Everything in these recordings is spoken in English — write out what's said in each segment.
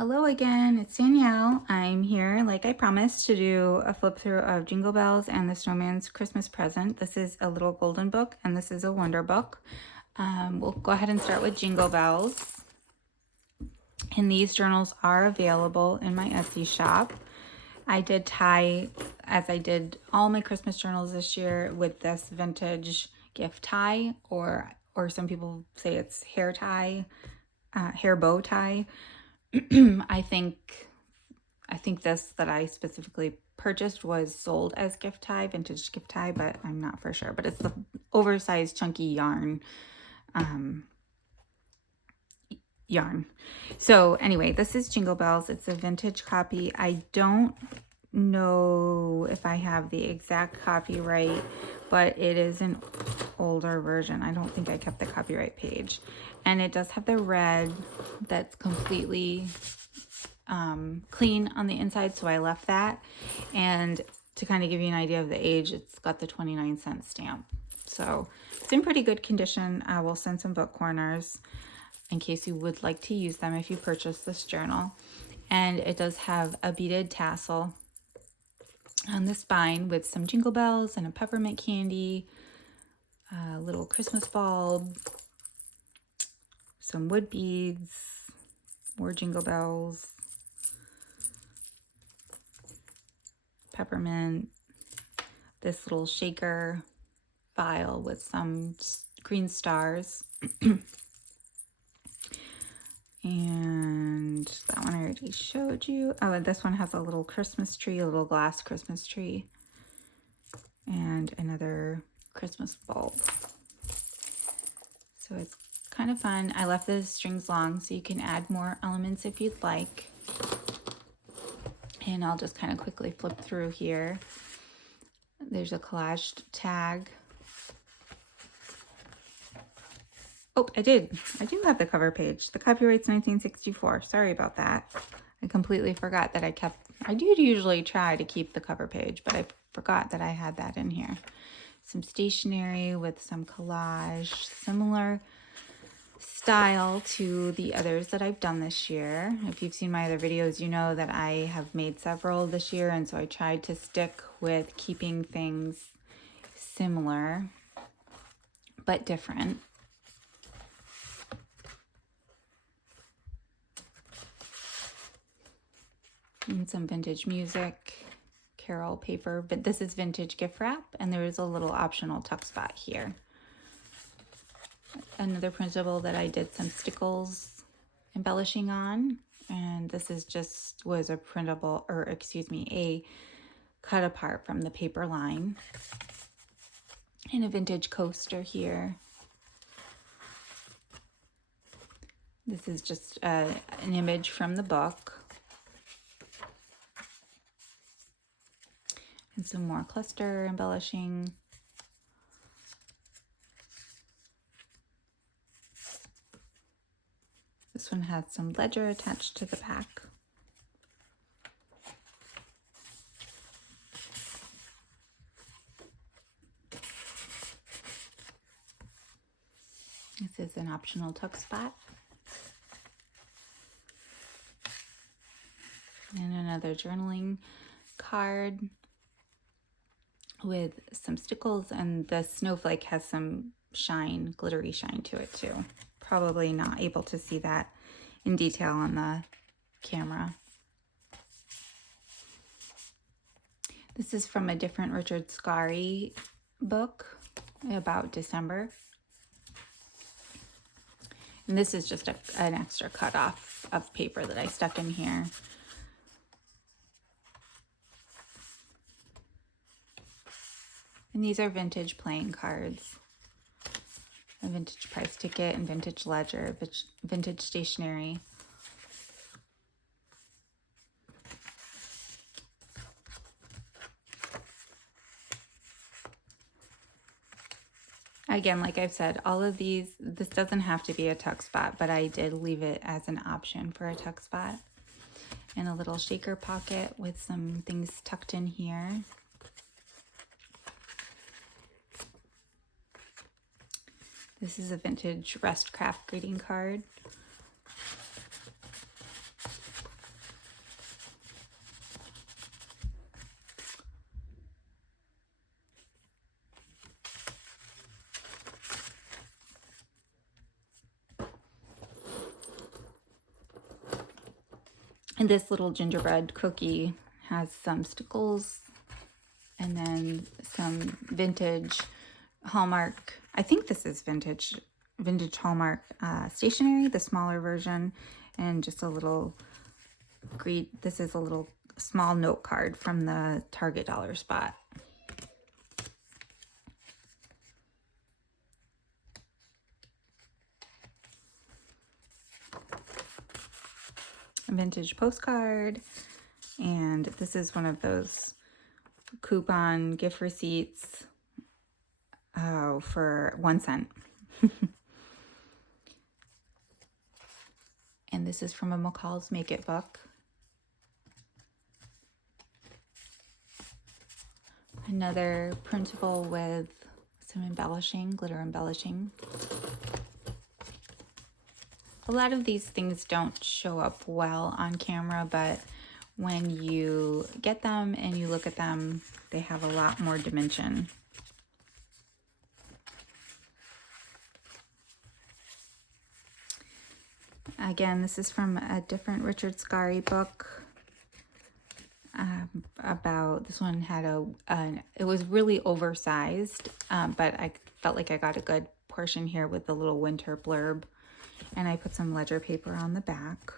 Hello again, it's Danielle. I'm here, like I promised, to do a flip through of Jingle Bells and the Snowman's Christmas Present. This is a little golden book and this is a wonder book. We'll go ahead and start with Jingle Bells. And these journals are available in my Etsy shop. I did tie, as I did all my Christmas journals this year, with this vintage gift tie, or some people say it's hair tie, hair bow tie. I think this that I specifically purchased was sold as gift tie, vintage gift tie, but I'm not for sure. But it's the oversized chunky yarn. So anyway, this is Jingle Bells. It's a vintage copy. I don't know if I have the exact copyright, but it is an older version. I don't think I kept the copyright page. And it does have the red that's completely clean on the inside, so I left that. And to kind of give you an idea of the age, it's got the 29-cent stamp. So it's in pretty good condition. I will send some book corners in case you would like to use them if you purchase this journal. And it does have a beaded tassel on the spine with some jingle bells and a peppermint candy, a little Christmas bulb, some wood beads, more jingle bells, peppermint, this little shaker vial with some green stars. And that one I already showed you. Oh, and this one has a little Christmas tree, a little glass Christmas tree, and another Christmas bulb. So it's kind of fun. I left the strings long so you can add more elements if you'd like. And I'll just kind of quickly flip through here. There's a collaged tag. Oh, I do have the cover page. The copyright's 1964. Sorry about that. I completely forgot that I do usually try to keep the cover page, but I forgot that I had that in here. Some stationery with some collage, similar style to the others that I've done this year. If you've seen my other videos, you know that I have made several this year, and so I tried to stick with keeping things similar but different. And some vintage music, Carol paper, but this is vintage gift wrap, and there is a little optional tuck spot here. Another printable that I did some stickles embellishing on, and this is was a printable, or excuse me, a cut apart from the paper line. And a vintage coaster here. This is just an image from the book. And some more cluster embellishing. This one has some ledger attached to the back. This is an optional tuck spot. And another journaling card with some stickles, and the snowflake has some shine, glittery shine to it too. Probably not able to see that in detail on the camera. This is from a different Richard Scarry book about December. And this is just an extra cut off of paper that I stuck in here. And these are vintage playing cards. A vintage price ticket and vintage ledger, vintage stationery. Again, like I've said, all of these, this doesn't have to be a tuck spot, but I did leave it as an option for a tuck spot. And a little shaker pocket with some things tucked in here. This is a vintage Rust Craft greeting card. And this little gingerbread cookie has some stickles and then some vintage Hallmark. I think this is vintage Hallmark stationery, the smaller version, and just a little this is a little small note card from the Target dollar spot. A vintage postcard, and this is one of those coupon gift receipts for 1 cent. And this is from a McCall's Make It book. Another printable with some embellishing, glitter embellishing. A lot of these things don't show up well on camera, but when you get them and you look at them, they have a lot more dimension. Again, this is from a different Richard Scarry book. About this one had it was really oversized, but I felt like I got a good portion here with the little winter blurb, and I put some ledger paper on the back.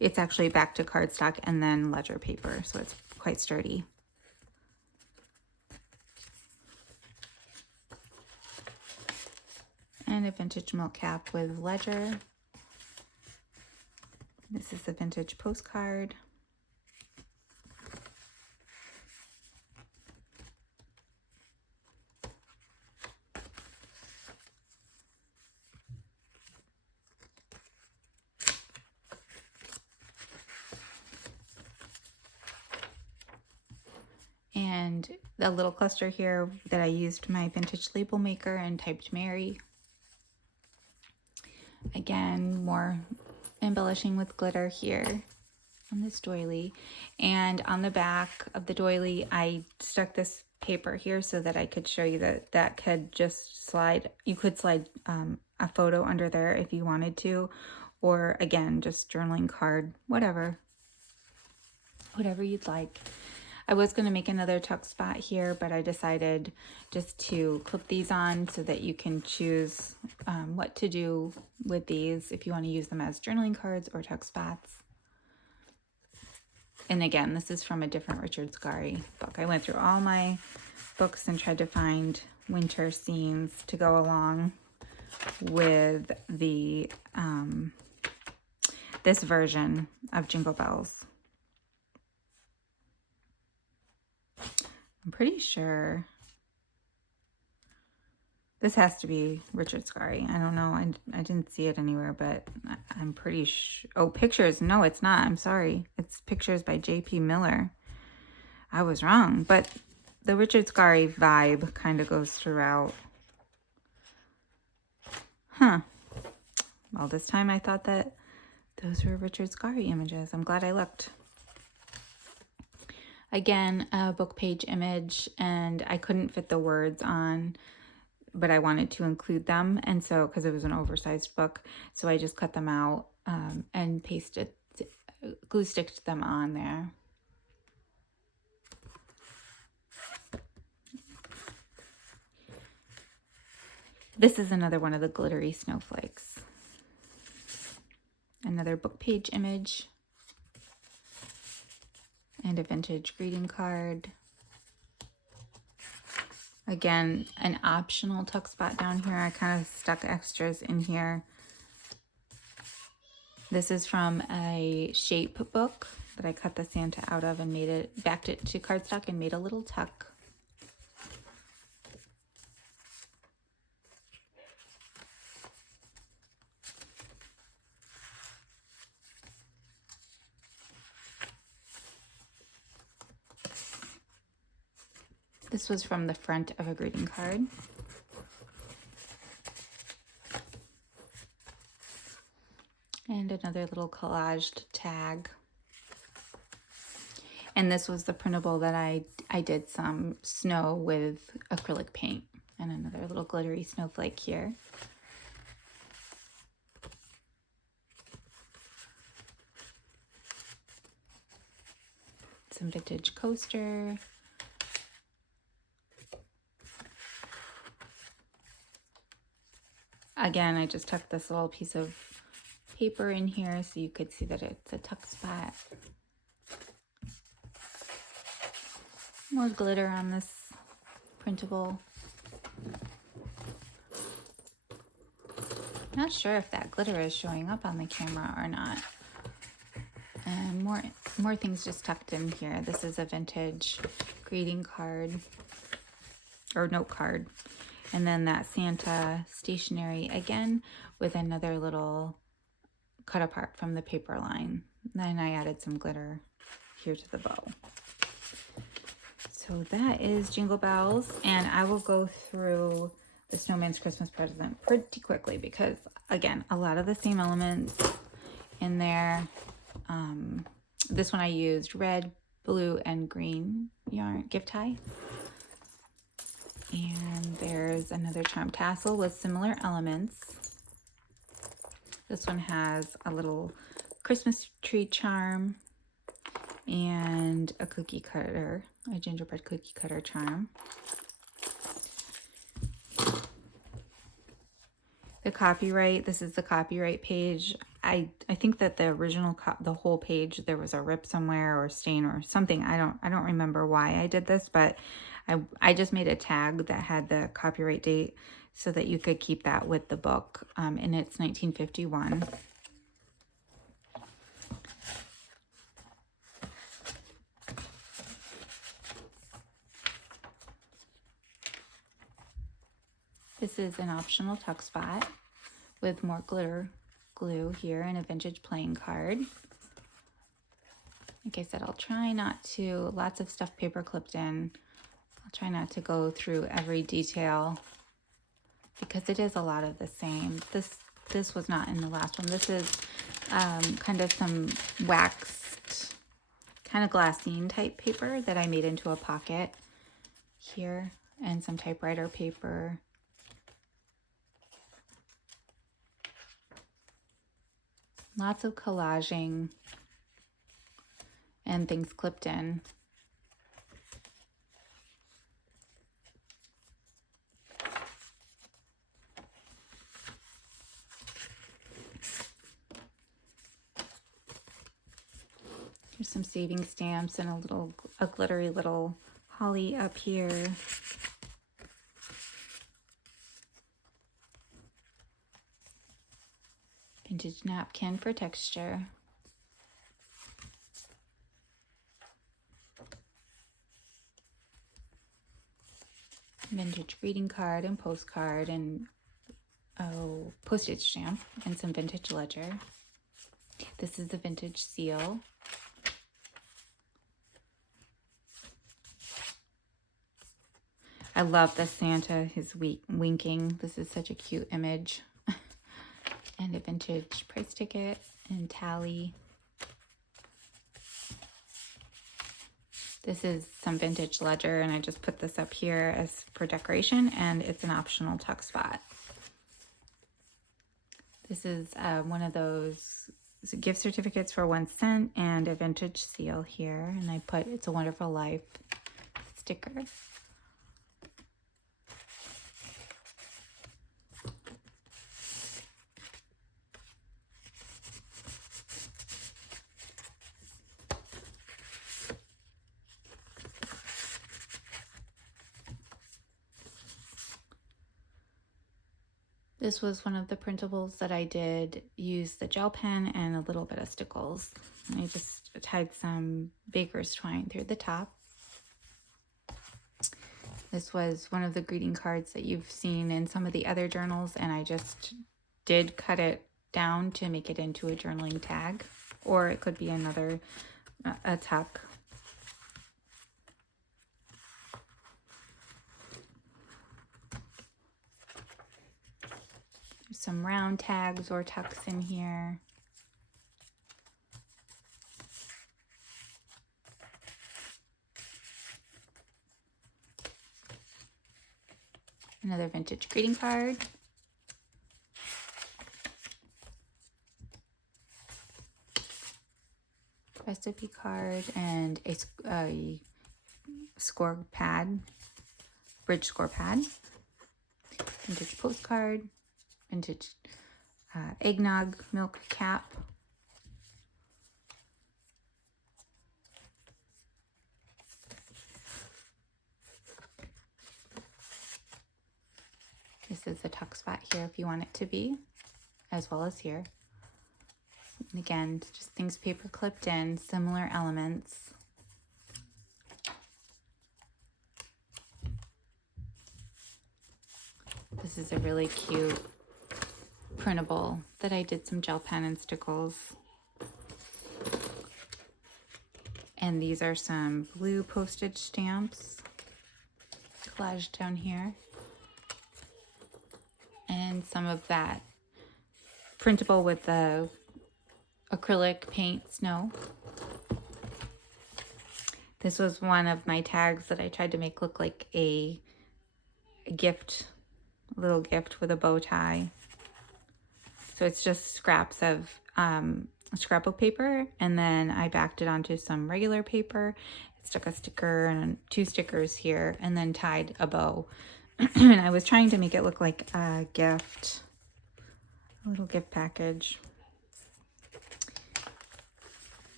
It's actually back to cardstock and then ledger paper, so it's quite sturdy. And a vintage milk cap with ledger. This is the vintage postcard. And a little cluster here that I used my vintage label maker and typed Mary. Again, more embellishing with glitter here on this doily. And on the back of the doily, I stuck this paper here so that I could show you that could just slide. You could slide a photo under there if you wanted to, or again, just journaling card, whatever you'd like. I was going to make another tuck spot here, but I decided just to clip these on so that you can choose what to do with these, if you want to use them as journaling cards or tuck spots. And again, this is from a different Richard Scarry book. I went through all my books and tried to find winter scenes to go along with the this version of Jingle Bells. I'm pretty sure this has to be Richard Scarry. I don't know. I didn't see it anywhere, but I'm pretty sure. Oh, pictures. No, it's not. I'm sorry. It's pictures by J.P. Miller. I was wrong, but the Richard Scarry vibe kind of goes throughout. Huh. Well, this time I thought that those were Richard Scarry images. I'm glad I looked. Again, a book page image, and I couldn't fit the words on, but I wanted to include them, and so because it was an oversized book, so I just cut them out and glue sticked them on there. This is another one of the glittery snowflakes. Another book page image. And a vintage greeting card. Again, an optional tuck spot down here. I kind of stuck extras in here. This is from a shape book that I cut the Santa out of and backed it to cardstock and made a little tuck. This was from the front of a greeting card. And another little collaged tag. And this was the printable that I did some snow with acrylic paint. And another little glittery snowflake here. some vintage coaster. Again, I just tucked this little piece of paper in here so you could see that it's a tuck spot. More glitter on this printable. Not sure if that glitter is showing up on the camera or not. And more things just tucked in here. This is a vintage greeting card or note card. And then that Santa stationery again with another little cut apart from the paper line. Then I added some glitter here to the bow. So that is Jingle Bells, and I will go through the Snowman's Christmas present pretty quickly because, again, a lot of the same elements in there. This one I used red, blue, and green yarn gift tie. And there's another charm tassel with similar elements. This one has a little Christmas tree charm and a cookie cutter, a gingerbread cookie cutter charm. The copyright, this is the copyright page. I think that the original, the whole page, there was a rip somewhere or stain or something. I don't remember why I did this, but I just made a tag that had the copyright date so that you could keep that with the book. And it's 1951. This is an optional tuck spot with more glitter glue here and a vintage playing card. Like I said, I'll try not to, lots of stuff paper clipped in. I'll try not to go through every detail because it is a lot of the same. This was not in the last one. This is kind of some waxed, kind of glassine type paper that I made into a pocket here, and some typewriter paper. Lots of collaging and things clipped in. Here's some saving stamps and a glittery little holly up here. Vintage napkin for texture. Vintage greeting card and postcard and postage stamp and some vintage ledger. This is the vintage seal. I love the Santa, his winking. This is such a cute image. And a vintage price ticket and tally. This is some vintage ledger, and I just put this up here as for decoration, and it's an optional tuck spot. This is one of those gift certificates for 1 cent and a vintage seal here, and I put It's a Wonderful Life sticker. This was one of the printables that I did use the gel pen and a little bit of stickles. I just tied some baker's twine through the top. This was one of the greeting cards that you've seen in some of the other journals, and I just did cut it down to make it into a journaling tag, or it could be another, a tuck. Some round tags or tucks in here. Another vintage greeting card. recipe card, and a score pad, bridge score pad, vintage postcard, vintage eggnog milk cap, this is the tuck spot here if you want it to be, as well as here. And again, just things paper clipped in, similar elements. This is a really cute printable that I did some gel pen and stickles. And these are some blue postage stamps collaged down here. And some of that printable with the acrylic paint snow. This was one of my tags that I tried to make look like a gift, a little gift with a bow tie. So it's just scraps of scrapbook paper, and then I backed it onto some regular paper. It stuck a sticker and 2 stickers here, and then tied a bow. And I was trying to make it look like a gift, a little gift package.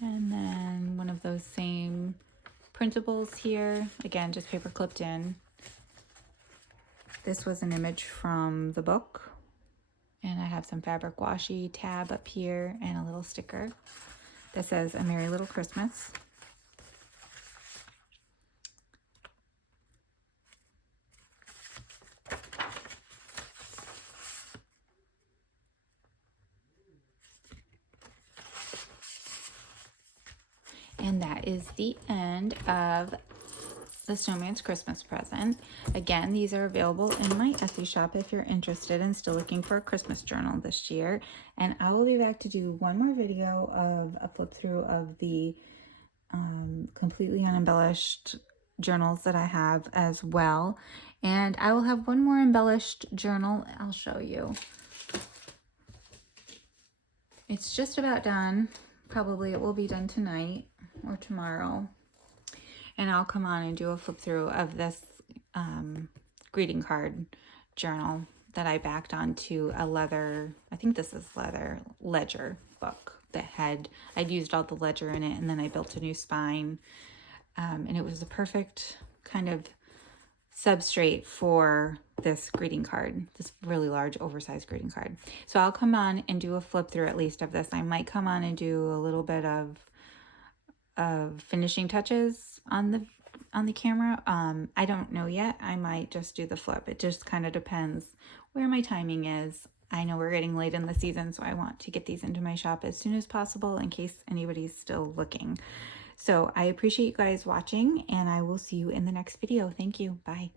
And then one of those same printables here, again, just paper clipped in. This was an image from the book. And I have some fabric washi tab up here and a little sticker that says A Merry Little Christmas. And that is the end of the Snowman's Christmas present. Again, these are available in my Etsy shop if you're interested and still looking for a Christmas journal this year. And I will be back to do one more video of a flip through of the completely unembellished journals that I have as well. And I will have one more embellished journal I'll show you. It's just about done. Probably it will be done tonight or tomorrow. And I'll come on and do a flip through of this greeting card journal that I backed onto a leather, I think this is leather, ledger book that I'd used all the ledger in it, and then I built a new spine. And it was the perfect kind of substrate for this greeting card, this really large oversized greeting card. So I'll come on and do a flip through at least of this. I might come on and do a little bit of finishing touches on the camera. I don't know yet. I might just do the flip. It just kind of depends where my timing is. I know we're getting late in the season, so I want to get these into my shop as soon as possible in case anybody's still looking. So I appreciate you guys watching, and I will see you in the next video. Thank you. Bye.